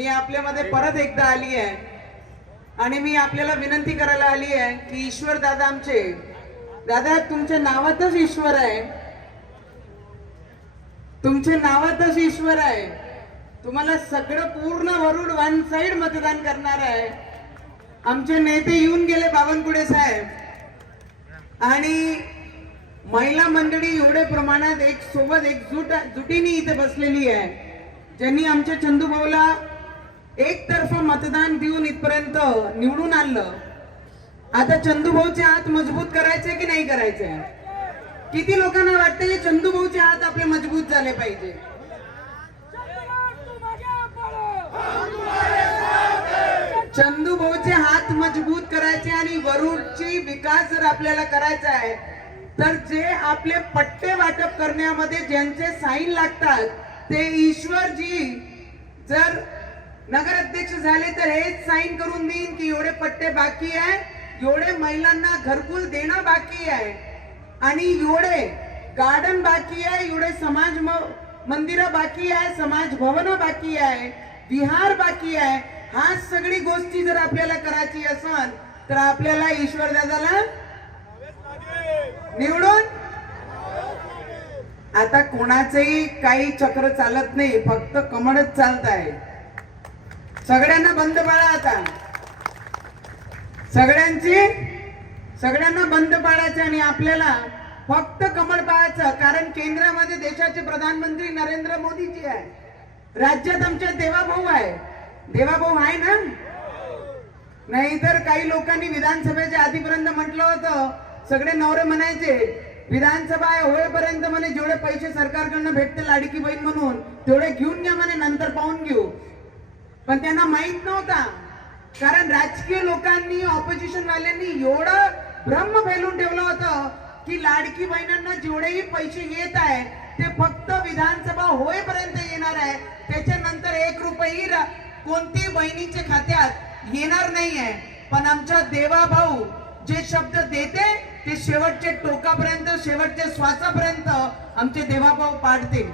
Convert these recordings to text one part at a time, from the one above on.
मी आपल्यामध्ये परत एकदा आली आहे. आणि मी आपल्याला विनंती करायला आली आहे की ईश्वर दादा आमचे दादा तुमच्या नावातच ईश्वर आहे. तुमच्या नावातच ईश्वर आहे. तुम्हाला सगळं पूर्ण वरुड वन साइड मतदान करणार आहे. आमचे नेते येऊन गेले बावनकुडे साहेब. आणि महिला मंडळी एवढे प्रमाणात एक सोबत एकजूट जुटीने इथे बसलेली आहे. ज्यांनी आमच्या चंदूभाऊला एकतर्फा मतदान देऊन इथपर्यंत निवडून आणलं. आता चंदूभाऊचे हात मजबूत करायचे की नाही करायचे? किती लोकांना वाटतं की चंदूभाऊचे हात आपले मजबूत झाले पाहिजे? चंदू भाऊचे हात मजबूत करायचे आणि वरुडची विकास जर आपल्याला करायचा आहे तर जे आपले पट्टे वाटप करण्यामध्ये ज्यांचे साईन लागतात ते ईश्वरजी जर नगराध्यक्ष झाले तर हेच साईन करून देईन की एवढे पट्टे बाकी आहे एवढे महिलांना घरकुल देणं बाकी आहे. आणि एवढे गार्डन बाकी आहे एवढे समाज मंदिर बाकी आहे समाज भवन बाकी आहे विहार बाकी आहे हा सगळी गोष्टी जर आपल्याला करायची असेल तर आपल्याला ईश्वर दादाला निवडून आता कोणाचंही काही चक्र चालत नाही फक्त कमळच चालत आहे. सगळ्यांना बंद पाळा आता. सगळ्यांची सगळ्यांना बंद पाडायचं आणि आपल्याला फक्त कमळ पाहायचं कारण केंद्रामध्ये देशाचे प्रधानमंत्री नरेंद्र मोदीजी आहे. राज्यात आमच्या देवाभाऊ आहे. देवाभाऊ आहे ना? नाहीतर काही लोकांनी विधानसभेच्या आधीपर्यंत म्हटलं होतं. सगळे नवरे म्हणायचे विधानसभा होईपर्यंत म्हणे जेवढे पैसे सरकारकडनं भेटते लाडकी बहीण म्हणून तेवढे घेऊन घ्या म्हणे नंतर पाहून घेऊ. पण त्यांना माहीत नव्हता. कारण राजकीय लोकांनी ऑपोजिशन वाल्यांनी एवढं भ्रम फैलून ठेवलं होतं की लाडकी बहिणींना जेवढेही पैसे येत आहे ते फक्त विधानसभा होईपर्यंत येणार आहे. त्याच्यानंतर एक रुपयेही कोणती बहिणीच्या खात्यात येणार नाही आहे. पण आमच्या देवा भाऊ जे शब्द देते ते शेवटचे टोकापर्यंत शेवटच्या श्वासापर्यंत आमचे देवाभाऊ पाडते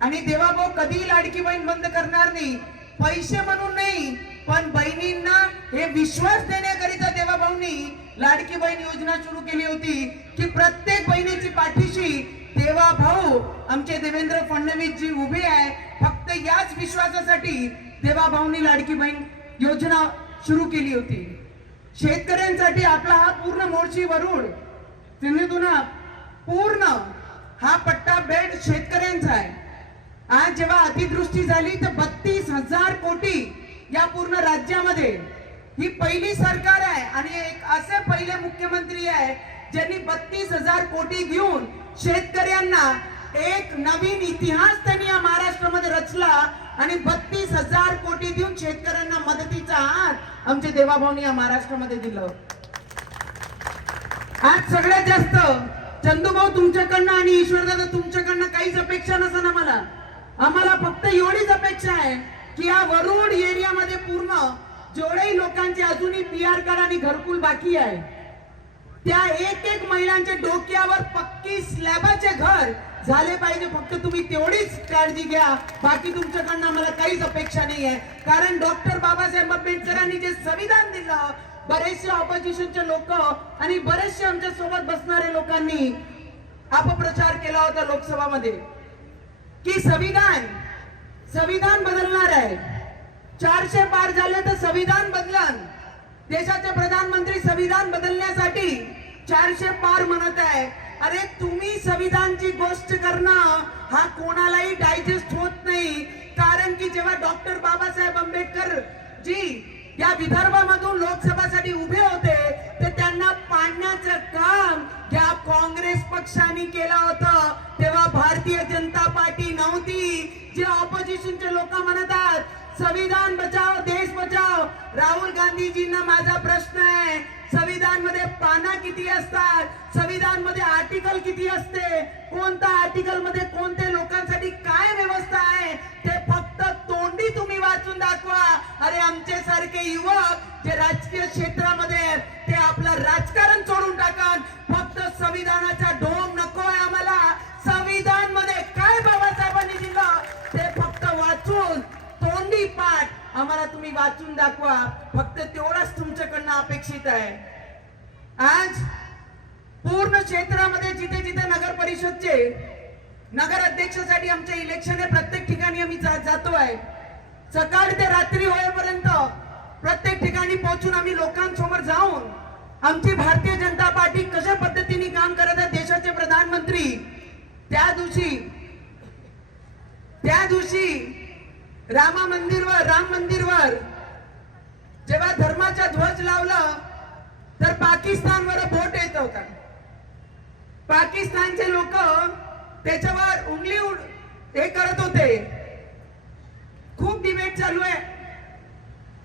आणि देवाभाऊ कधीही लाडकी बहीण बंद करणार नाही. पैसे म्हणून नाही पण बहिणींना हे विश्वास देण्याकरिता देवाभाऊंनी लाडकी बहीण योजना सुरू केली होती की प्रत्येक बहिणीची पाठीशी तेव्हा भाऊ आमचे देवेंद्र फडणवीस जी उभे आहे. फक्त याच विश्वासासाठी तेव्हा भाऊनी लाडकी बहीण योजना सुरू केली होती. शेतकऱ्यांसाठी आपला हा पूर्ण मोर्ची वरुड सिंधुदुना पूर्ण हा पट्टा बेड शेतकऱ्यांचा आहे. आज जेव्हा अतिवृष्टी झाली तर हजार कोटी या पूर्ण राज्यामध्ये ही पहिली सरकार आहे आणि एक असे पहिले मुख्यमंत्री आहे ज्यांनी बत्तीस हजार कोटी घेऊन शेतकऱ्यांना एक नवीन इतिहास त्यांनी या महाराष्ट्रामध्ये रचला आणि बत्तीस हजार कोटी देऊन शेतकऱ्यांना मदतीचा हात आमच्या देवाभाऊनी या महाराष्ट्रामध्ये दिलं. आज सगळ्यात जास्त चंदूभाऊ तुमच्याकडनं आणि ईश्वरदादा तुमच्याकडनं काहीच अपेक्षा नसेल ना मला. आम्हाला फक्त एवढीच अपेक्षा आहे की या वरुड एरियामध्ये पूर्ण जेवढेही लोकांचे अजूनही पी आर कार्ड आणि घरकुल बाकी आहे त्या एक एक महिलांच्या डोक्यावर पक्की स्लॅबाचे घर झाले पाहिजे. फक्त तुम्ही तेवढीच काळजी घ्या. बाकी तुमच्याकडनं आम्हाला काहीच अपेक्षा नाही आहे. कारण डॉक्टर बाबासाहेब आंबेडकरांनी जे संविधान दिलं बरेचसे ऑपोजिशनचे लोक आणि बरेचसे आमच्यासोबत बसणाऱ्या लोकांनी अपप्रचार केला होता लोकसभामध्ये. की संविधान संविधान बदलणार आहे. चारशे पार झाले तर संविधान बदलन. देशाचे प्रधानमंत्री संविधान बदलण्यासाठी चारशे पार म्हणत आहे. अरे तुम्ही संविधानची गोष्ट करणं हा कोणालाही डायजेस्ट होत नाही. कारण की जेव्हा डॉक्टर बाबासाहेब आंबेडकर जी या विदर्भामधून लोकसभासाठी उभे होते तर त्यांना पाडण्याचं काम या काँग्रेस पक्षाने केलं होतं तेव्हा भारतीय जनता पार्टी नव्हती. जे ऑपोजिशनचे लोक म्हणतात संविधान बचाव देश बचाव राहुल गांधीजींना माझा प्रश्न आहे संविधानमध्ये पाना किती असतात? संविधानमध्ये आर्टिकल किती असते? कोणत्या आर्टिकलमध्ये कोणत्या लोकांसाठी काय व्यवस्था आहे? ते फक्त तोंडी तुम्ही वाचून दाखवा. अरे आमचे सारखे युवक जे राजकीय क्षेत्रामध्ये आहेत, ते आपलं राजकारण सोडून टाकन. फक्त संविधानाचा ढोंग नकोय आम्हाला. संविधानमध्ये काय बाबासाहेबांनी दिलं ते फक्त वाचून तोंडी पाठ आम्हाला तुम्ही वाचून दाखवा. फक्त तेवढाच तुमच्याकडनं अपेक्षित आहे. आज पूर्ण क्षेत्रामध्ये जिथे जिथे नगर परिषदचे नगर अध्यक्षासाठी आमचे इलेक्शन आहे प्रत्येक ठिकाणी आम्ही जातो आहे. सकाळ ते रात्री होईपर्यंत प्रत्येक ठिकाणी पोहोचून आम्ही लोकांसमोर जाऊन आमची भारतीय जनता पार्टी कशा पद्धतीने काम करत आहे देशाचे प्रधानमंत्री त्या दिवशी त्या दिवशी रामा मंदिरवर राम मंदिरवर. जेव्हा धर्माचा ध्वज लावला तर पाकिस्तानवर बोट येत होता. पाकिस्तानचे लोक त्याच्यावर उंगली उड- हे करत होते. खूप डिबेट चालू आहे.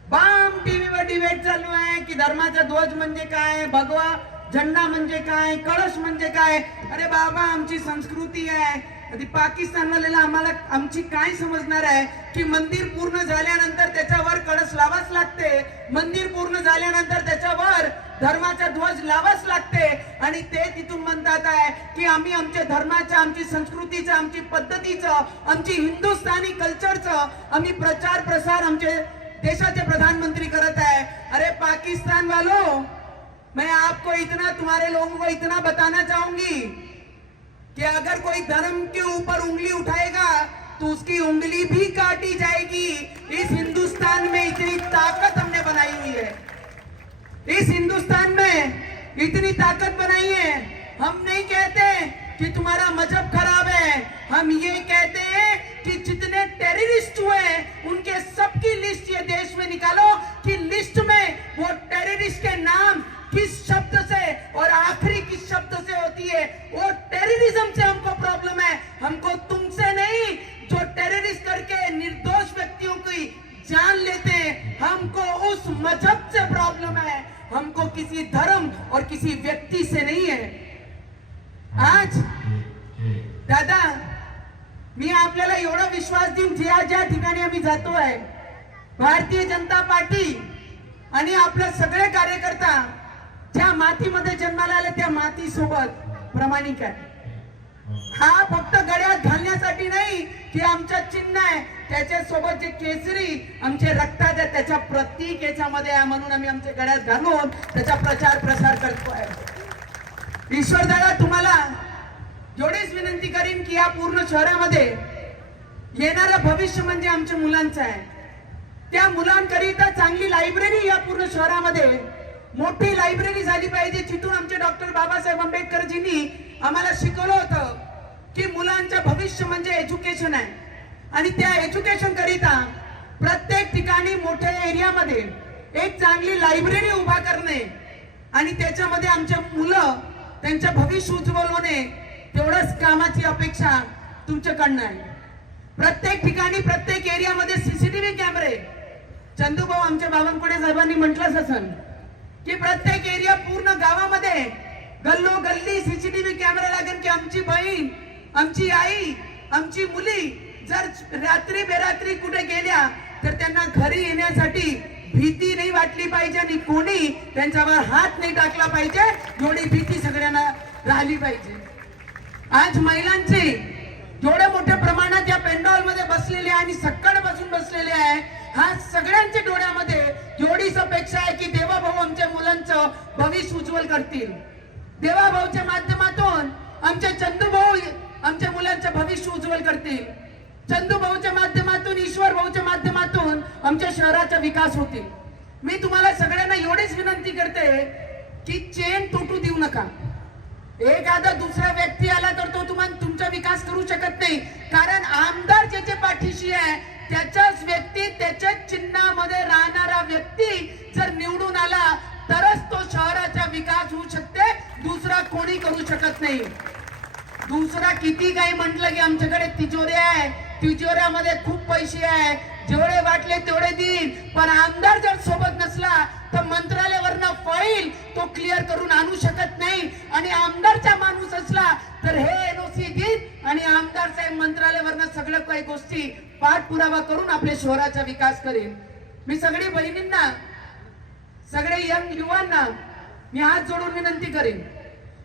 बाम टीव्हीवर डिबेट चालू आहे की धर्माचा ध्वज म्हणजे काय? भगवा झेंडा म्हणजे काय? कळश म्हणजे काय? अरे बाबा आमची संस्कृती आहे. ती पाकिस्तानवाल्याला आम्हाला आमची काय समजणार आहे की मंदिर पूर्ण झाल्यानंतर त्याच्यावर कळस लावाच लागते? मंदिर पूर्ण झाल्यानंतर त्याच्यावर धर्माचा ध्वज लावाच लागते. आणि ते तिथून म्हणतात आहे की आम्ही आमच्या धर्माच्या आमची संस्कृतीचं आमची पद्धतीचं आमची हिंदुस्थानी कल्चरचं आम्ही प्रचार प्रसार आमचे देशाचे प्रधानमंत्री करत आहे. अरे पाकिस्तान वालो मैं आपको इतना तुम्हारे लोगों को इतना बताना चाहूंगी. कि अगर कोई धर्म के ऊपर उंगली उठाएगा तो उसकी उंगली भी काटी जाएगी। इस हिंदुस्तान में इतनी ताकत हमने बनाई हुई है। इस हिंदुस्तान में इतनी ताकत बनाई है। हम नहीं कहते कि तुम्हारा मज़हब खराब है। हम ये कहते हैं कि जितने टेररिस्ट हुए उनके सबकी लिस्ट ये देश में निकालो कि लिस्ट में वो टेररिस्ट के नाम किस शब्द से और आखिरी किस शब्द से होती है। टेररिज्म से हमको प्रॉब्लम है। हमको तुमसे नहीं जो टेररिस्ट करके निर्दोष व्यक्तियों की जान लेते हैं हमको उस मजहब से प्रॉब्लम है। हमको किसी धर्म और किसी व्यक्ति से नहीं है। आज दादा मी आपल्याला एवढा विश्वास देऊन ज्या ज्या ठिकाणी आम्ही जातो आहे भारतीय जनता पार्टी आणि आपले सगळे कार्यकर्ता ज्या मातीमध्ये जन्माला आले त्या माती सोबत प्रामाणिक आहे. हा फक्त गळ्यात घालण्यासाठी नाही की आमच्या चिन्ह आहे. त्याच्या सोबत जे केसरी आमचे रक्तात आहे त्याच्या प्रतीक याच्यामध्ये आहे म्हणून आम्ही आमच्या गळ्यात घालून त्याचा प्रचार प्रसार करतोय. ईश्वर दादा तुम्हाला एवढीच विनंती करीन की या पूर्ण शहरामध्ये येणारं भविष्य म्हणजे आमच्या मुलांचं आहे. त्या मुलांकरिता चांगली लायब्ररी या पूर्ण शहरामध्ये मोठी लायब्ररी झाली पाहिजे जिथून आमचे डॉक्टर बाबासाहेब आंबेडकरजींनी आम्हाला शिकवलं होतं. मुलांचं भविष्य म्हणजे एज्युकेशन आहे. आणि त्या एज्युकेशन करिता प्रत्येक ठिकाणी मोठ्या एरियामध्ये एक चांगली लायब्ररी उभा करणे आणि त्याच्यामध्ये आमच्या मुलं त्यांचं भविष्य उज्ज्वल होणे तेवढंच कामाची अपेक्षा तुमच्याकडनं आहे. प्रत्येक ठिकाणी प्रत्येक एरियामध्ये सीसीटीव्ही कॅमेरे चंदूभाऊ आमच्या बाबांकडे साहेबांनी म्हटलंच असन की प्रत्येक एरिया पूर्ण गावामध्ये गल्लो गल्ली सीसीटीव्ही कॅमेरा लागेल की आमची बहीण आमची आई आमची मुली जर रात्री बेरात्री कुठे गेल्या तर त्यांना घरी येण्यासाठी भीती नाही वाटली पाहिजे आणि कोणी त्यांच्यावर हात नाही टाकला पाहिजे एवढी भीती सगळ्यांना राहिली पाहिजे. आज महिलांचे जेवढ्या मोठ्या प्रमाणात या पेंडॉलमध्ये बसलेले आहे आणि बसून बसलेले आहे. हा सगळ्यांच्या डोळ्यामध्ये एवढीच अपेक्षा आहे की देवाभाऊ आमच्या मुलांचं भविष्य उज्ज्वल करतील. देवाभाऊच्या माध्यमातून आमचे चंदूभाऊ आमच्या मुलांचं भविष्य उज्ज्वल करतील. चंदूभाऊच्या माध्यमातून ईश्वर भाऊच्या माध्यमातून आमच्या शहराचा विकास होतील. मी तुम्हाला सगळ्यांना एवढीच विनंती करते की चेन तुटू देऊ नका. एखादा दुसरा व्यक्ती आला तर तो तुम्हाला तुमचा विकास करू शकत नाही. कारण आमदार ज्याच्या पाठीशी आहे त्याच्याच व्यक्ती त्याच्याच चिन्हामध्ये राहणारा व्यक्ती जर निवडून आला तरच तो शहराचा विकास होऊ शकते दुसरा कोणी करू शकत नाही. दुसरा किती काही म्हटलं की आमच्याकडे तिजोरी आहे. तिजोऱ्यामध्ये खूप पैसे आहे. जेवढे वाटले तेवढे देईन. पण आमदार जर सोबत नसला तर मंत्रालयावरनं फाईल तो क्लिअर करून आणू शकत नाही. आणि आमदारचा माणूस असला तर हे एनओसी देईन. आणि आमदार साहेब मंत्रालयावरनं सगळं काही गोष्टी पाठपुरावा करून आपल्या शहराचा विकास करेल मी सगळी बहिणींना सगळे यंग युवांना मी हात जोडून विनंती करेन.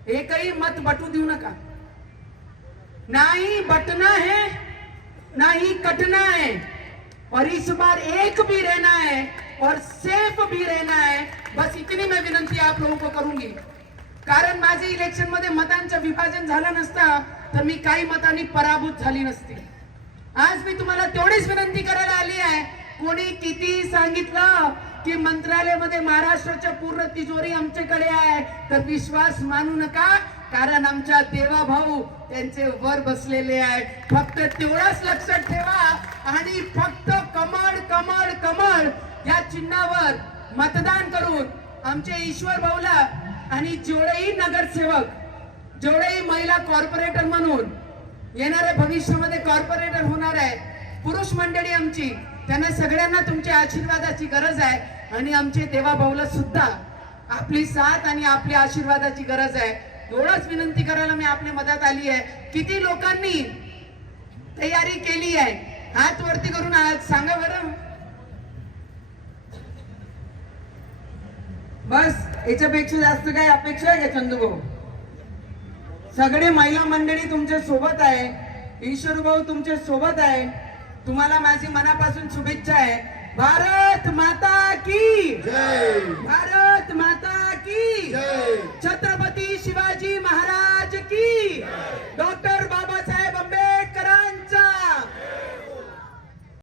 एकही मत बटू देऊ नका. नाही बटना है नाही कटना है। और इस बार एक भी रहना है और सेफ भी रहना है। बस इतनी मैं विनंती आप लोगों को करूंगी। कारण माझे इलेक्शनमध्ये मतांचं विभाजन झालं नसता तर मी काही मतांनी पराभूत झाली नसती। आज मी तुम्हाला तेवढीच विनंती करायला आली आहे कोणी किती सांगितलं की मंत्रालयामध्ये महाराष्ट्राच्या पूर्ण तिजोरी आमच्याकडे आहे तर विश्वास मानू नका कारण आमच्या देवा भाऊ त्यांचे वर बसलेले आहेत. फक्त तेवढंच लक्षात ठेवा आणि फक्त कमळ कमळ कमळ या चिन्हावर मतदान करून आमचे ईश्वर भाऊला आणि जेवढेही नगरसेवक जेवढेही महिला कॉर्पोरेटर म्हणून येणाऱ्या भविष्यामध्ये कॉर्पोरेटर होणार आहे पुरुष मंडळी आमची त्यांना सगळ्यांना तुमच्या आशीर्वादाची गरज आहे आणि आमचे देवाभाऊला सुद्धा आपली साथ आणि आपल्या आशीर्वादाची गरज आहे. एवढंच विनंती करायला मी आपली मदत आली आहे. किती लोकांनी तयारी केली आहे हात वरती करून आज सांगा बरं. बस याच्यापेक्षा जास्त काय अपेक्षा आहे का चंदू भाऊ सगळे महिला मंडळी तुमच्यासोबत आहे. ईश्वर भाऊ तुमच्यासोबत आहे. तुम्हाला माझी मनापासून शुभेच्छा आहे. भारत माता की जय! भारत माता की? छत्रपती शिवाजी महाराज की? डॉक्टर